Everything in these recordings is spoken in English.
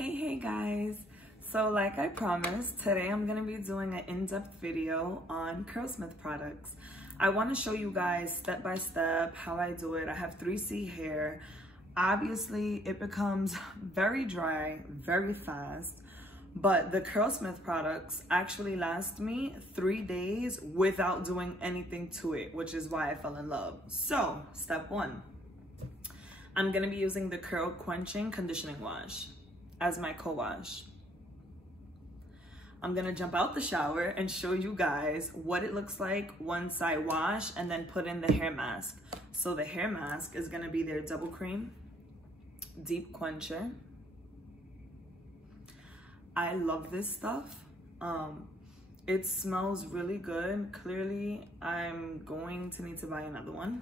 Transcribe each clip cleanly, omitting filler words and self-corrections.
Hey guys, so like I promised, today I'm gonna be doing an in-depth video on Curlsmith products. I want to show you guys step by step how I do it. I have 3C hair. Obviously it becomes very dry very fast, but the Curlsmith products actually last me 3 days without doing anything to it, which is why I fell in love. So step one, I'm gonna be using the Curl Quenching Conditioning Wash as my co-wash. I'm gonna jump out the shower and show you guys what it looks like once I wash and then put in the hair mask. So the hair mask is gonna be their double cream deep quencher. I love this stuff. It smells really good. Clearly I'm going to need to buy another one.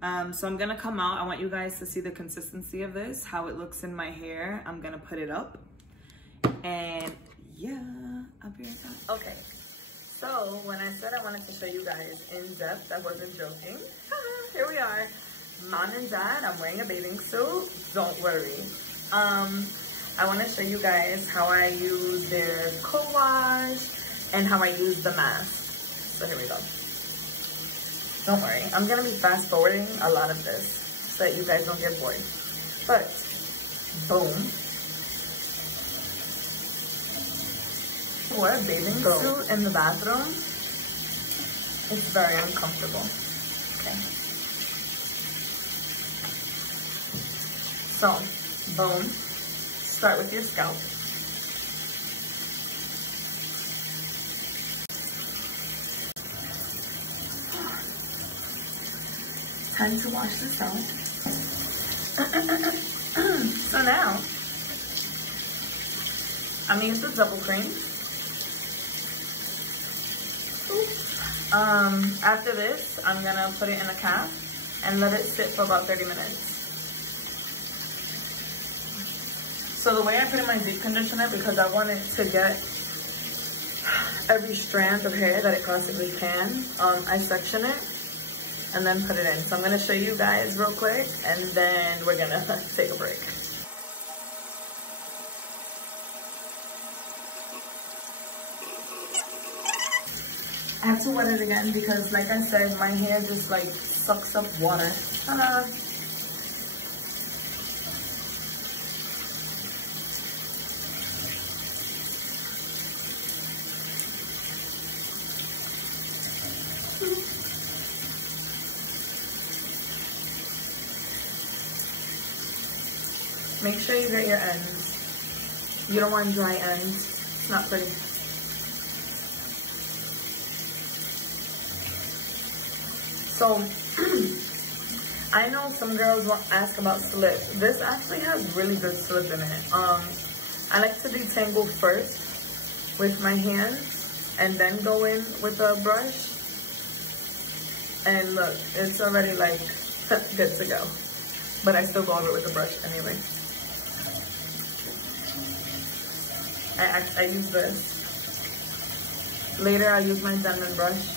So I'm gonna come out. I want you guys to see the consistency of this, how it looks in my hair. I'm gonna put it up and yeah, I'll be right back. Okay, so when I said I wanted to show you guys in depth, I wasn't joking. Here we are, mom and dad. I'm wearing a bathing suit, don't worry. I want to show you guys how I use their co-wash and how I use the mask. So here we go. Don't worry, I'm gonna be fast forwarding a lot of this so that you guys don't get bored. But, boom. For a bathing suit in the bathroom, it's very uncomfortable. Okay. So, boom. Start with your scalp. Time to wash this out. So now, I'm gonna use the double cream. After this, I'm gonna put it in a cap and let it sit for about 30 minutes. So the way I put in my deep conditioner, because I want it to get every strand of hair that it possibly can, I section it and then put it in. So I'm gonna show you guys real quick and then we're gonna take a break. I have to wet it again because like I said, my hair just like sucks up water. Ta-da! Make sure you get your ends. You don't want dry ends. It's not pretty. So, I know some girls will ask about slip. This actually has really good slip in it. I like to detangle first with my hands and then go in with a brush. And look, it's already like good to go. But I still go over it with the brush anyway. I use this. Later I'll use my diamond brush.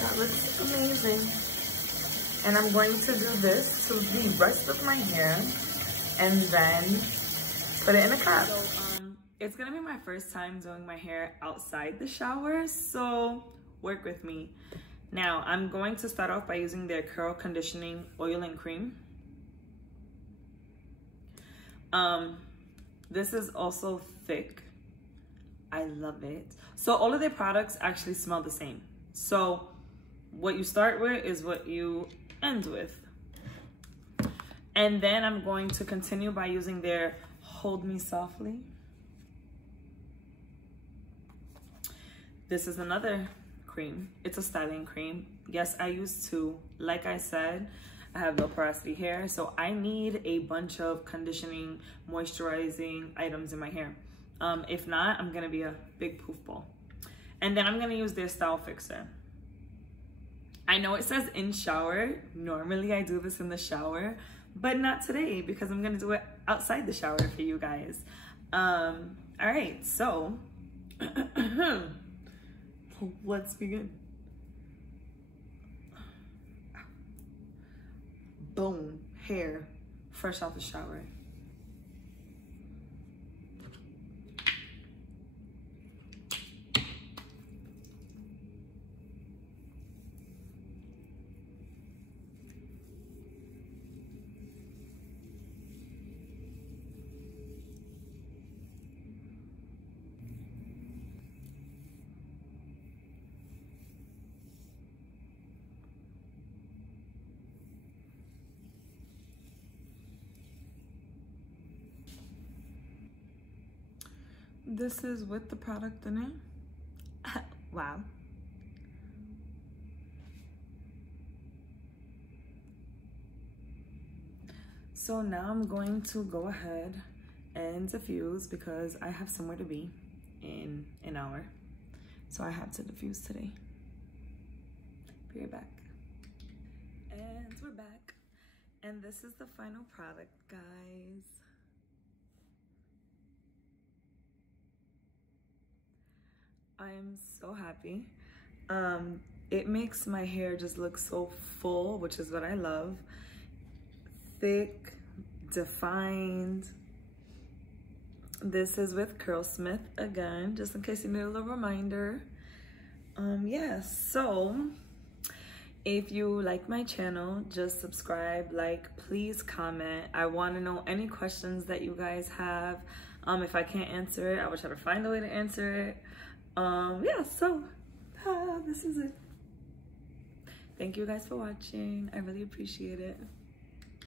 That looks amazing. And I'm going to do this to the rest of my hair and then put it in a cap. So, it's gonna be my first time doing my hair outside the shower, so work with me. Now, I'm going to start off by using their Curl Conditioning Oil and Cream. This is also thick. I love it. So all of their products actually smell the same. So what you start with is what you end with. And then I'm going to continue by using their Hold Me Softly. This is another cream. It's a styling cream. Yes, I use two. Like I said, I have low porosity hair, so I need a bunch of conditioning, moisturizing items in my hair. If not, I'm gonna be a big poof ball. And then I'm gonna use their Style Fixer. I know it says in shower. Normally I do this in the shower, but not today because I'm gonna do it outside the shower for you guys. All right, so Let's begin. Boom, hair, fresh out the shower. This is with the product in it. Wow. So now I'm going to go ahead and diffuse because I have somewhere to be in an hour. So I have to diffuse today. Be right back. And we're back. And this is the final product, guys. I'm so happy. It makes my hair just look so full, which is what I love. Thick, defined. This is with Curlsmith again, just in case you need a little reminder. Yeah, so if you like my channel, just subscribe, like, please comment. I want to know any questions that you guys have. If I can't answer it, I will try to find a way to answer it. Yeah, so this is it. Thank you guys for watching. I really appreciate it.